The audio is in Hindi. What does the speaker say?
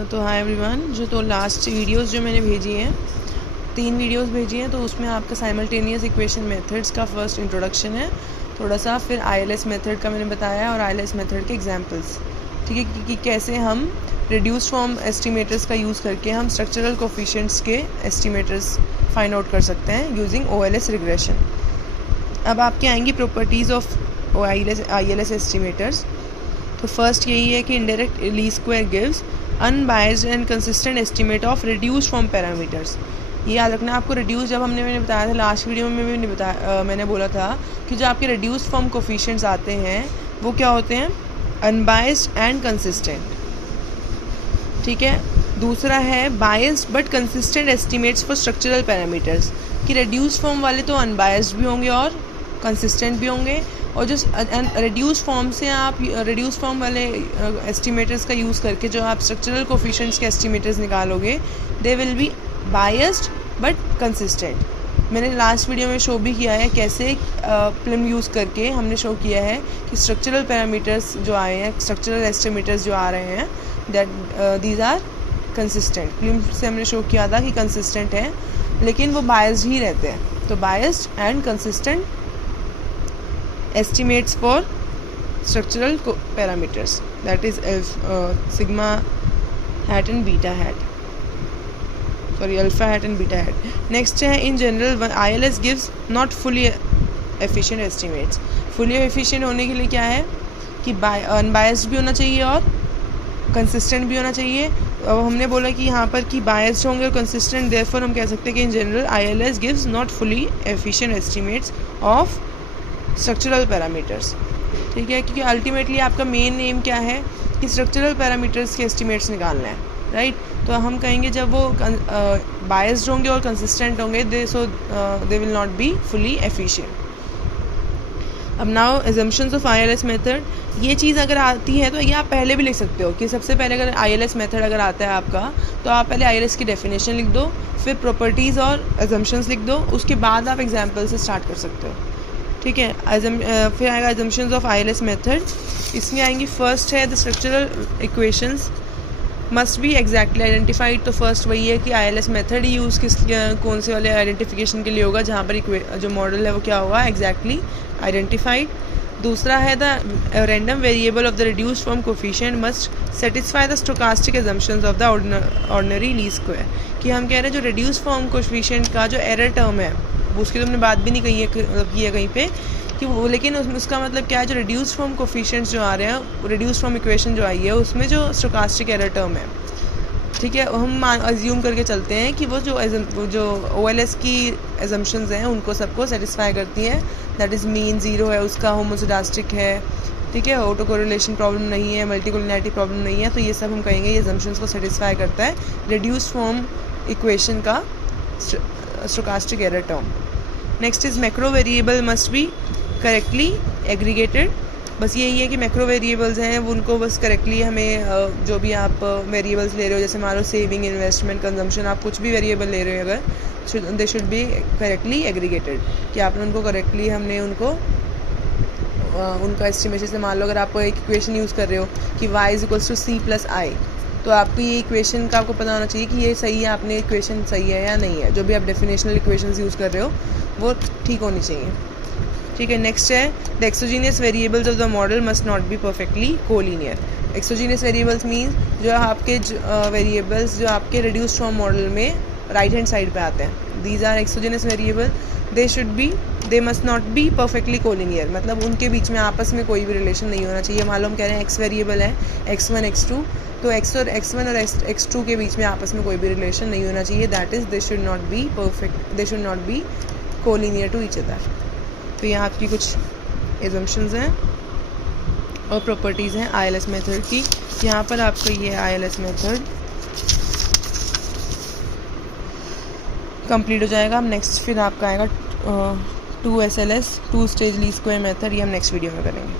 तो हाय एवरीवन, तो लास्ट वीडियोस जो मैंने भेजी हैं, 3 वीडियोस भेजी हैं, तो उसमें आपका साइमल्टेनियस इक्वेशन मेथड्स का फर्स्ट इंट्रोडक्शन है थोड़ा सा, फिर आईएलएस मेथड का मैंने बताया और आईएलएस मेथड के एग्जांपल्स, ठीक है, कि कैसे हम रिड्यूस फॉर्म एस्टिमेटर्स का यूज़ करके हम स्ट्रक्चरल कोफिशिएंट्स के एस्टिमेटर्स फाइंड आउट कर सकते हैं यूजिंग ओएलएस रिग्रेशन। अब आपके आएंगी प्रॉपर्टीज़ ऑफ आईएलएस एस्टिमेटर्स। तो फर्स्ट यही है कि indirect least square gives unbiased and consistent estimate of reduced form parameters. ये याद रखना आपको, रिड्यूस जब मैंने बताया था लास्ट वीडियो में भी मैंने बोला था कि जो आपके रिड्यूस्ड फॉर्म कोफिशिएंट्स आते हैं वो क्या होते हैं, अनबायस्ड एंड कंसिस्टेंट, ठीक है। दूसरा है biased but consistent estimates for structural parameters, कि रिड्यूस्ड फॉर्म वाले तो अनबायस्ड भी होंगे और कंसिस्टेंट भी होंगे, और जो रिड्यूस फॉर्म से आप रिड्यूस फॉर्म वाले एस्टिमेटर्स का यूज़ करके जो आप स्ट्रक्चरल कोफिशिएंट्स के एस्टिमेटर्स निकालोगे they will be biased but consistent. मैंने लास्ट वीडियो में शो भी किया है कैसे प्लिम यूज़ करके हमने शो किया है कि स्ट्रक्चरल पैरामीटर्स जो आए हैं, स्ट्रक्चरल एस्टिमेटर्स जो आ रहे हैं, दैट दीज आर कंसिस्टेंट। प्लिम से हमने शो किया था कि कंसिस्टेंट है लेकिन वो बायस्ड ही रहते हैं। तो biased and consistent estimates for structural parameters, that is sigma hat and beta hat, sorry alpha hat and beta hat. Next है in general ILS gives not fully efficient estimates. fully efficient होने के लिए क्या है कि unbiased भी होना चाहिए और consistent भी होना चाहिए। अब हमने बोला कि यहाँ पर कि biased होंगे और consistent, therefore हम कह सकते हैं कि in general ILS gives not fully efficient estimates of structural parameters, ठीक है, क्योंकि अल्टीमेटली आपका मेन एम क्या है कि स्ट्रक्चरल पैरामीटर्स के एस्टिमेट्स निकालना है, राइट। तो हम कहेंगे जब वो बायस्ड होंगे और कंसिस्टेंट होंगे they will not be fully efficient. अब now assumptions of ILS method, ये चीज़ अगर आती है तो ये आप पहले भी लिख सकते हो कि सबसे पहले अगर आईएलएस मेथड अगर आता है आपका तो आप पहले आईएलएस की डेफिनेशन लिख दो, फिर प्रॉपर्टीज़ और एजम्पशंस लिख दो, उसके बाद आप एग्जाम्पल से स्टार्ट कर सकते हो, ठीक है। फिर आएगा एजम्पशंस ऑफ आईएलएस मेथड। इसमें आएंगी, फर्स्ट है the structural equations must be exactly identified. तो फर्स्ट वही है कि आईएलएस मेथड ही यूज़ कौन से वाले आइडेंटिफिकेशन के लिए होगा जहाँ पर जो मॉडल है वो क्या होगा, एग्जैक्टली आइडेंटिफाइड। दूसरा है the random variable of the reduced form coefficient must satisfy the stochastic assumptions of the ordinary least square, कि हम कह रहे हैं जो रिड्यूस्ड फॉर्म कोफिशिएंट का जो एरर टर्म है उसकी तो हमने बात भी नहीं कही है, मतलब की है कहीं पे कि वो, लेकिन उसका मतलब क्या है, जो रिड्यूस्ड फॉर्म कोफिशिएंट्स जो आ रहे हैं, रिड्यूस्ड फॉर्म इक्वेशन जो आई है उसमें जो स्टोकास्टिक एरर टर्म है, ठीक है, हम अज्यूम करके चलते हैं कि वो जो ओएलएस की एजम्पशंस हैं उनको सबको सेटिस्फाई करती है, दैट इज़ मीन ज़ीरो है, उसका होमोसेडास्टिक है, ठीक है, ऑटो कोरिलेशन प्रॉब्लम नहीं है, मल्टीकोलिनिटी प्रॉब्लम नहीं है, तो ये सब हम कहेंगे ये एजम्पशंस को सेटिस्फाई करता है रिड्यूस्ड फॉर्म इक्वेशन का stochastic error term. Next is macro variable must be correctly aggregated. बस यही है कि मैक्रो वेरिएबल्स हैं उनको बस करेक्टली हमें जो भी आप वेरिएबल्स ले रहे हो, जैसे मान लो सेविंग, इन्वेस्टमेंट, कंजम्पशन, आप कुछ भी वेरिएबल ले रहे हो अगर, they should be correctly aggregated, कि आपने उनको करेक्टली हमने उनका एस्टिमेशन से, मान लो अगर आप एक इक्वेशन यूज़ कर रहे हो कि y = c+i, तो आपकी ये इक्वेशन का आपको पता होना चाहिए कि ये सही है, आपने इक्वेशन सही है या नहीं है, जो भी आप डेफिनेशनल इक्वेशंस यूज़ कर रहे हो वो ठीक होनी चाहिए, ठीक है। नेक्स्ट है the exogenous variables of the model must not be perfectly collinear. Exogenous variables means जो आपके वेरिएबल्स जो आपके रिड्यूस्ड फॉर्म मॉडल में राइट हैंड साइड पे आते हैं, these are exogenous variable, they must not be perfectly collinear, मतलब उनके बीच में आपस में कोई भी रिलेशन नहीं होना चाहिए। मान लो हम कह रहे हैं एक्स वेरिएबल है x1 x2, तो x1 और x2 के बीच में आपस में कोई भी रिलेशन नहीं होना चाहिए, that is they should not be perfect, they should not be collinear to each other. तो यहाँ आपकी कुछ एजम्पशंस हैं और प्रॉपर्टीज़ हैं आईएलएस मेथड की। यहाँ पर आपका ये आईएलएस मेथड कंप्लीट हो जाएगा। हम नेक्स्ट फिर आपका आएगा 2 SLS 2 stage least square method, ये हम नेक्स्ट वीडियो में करेंगे।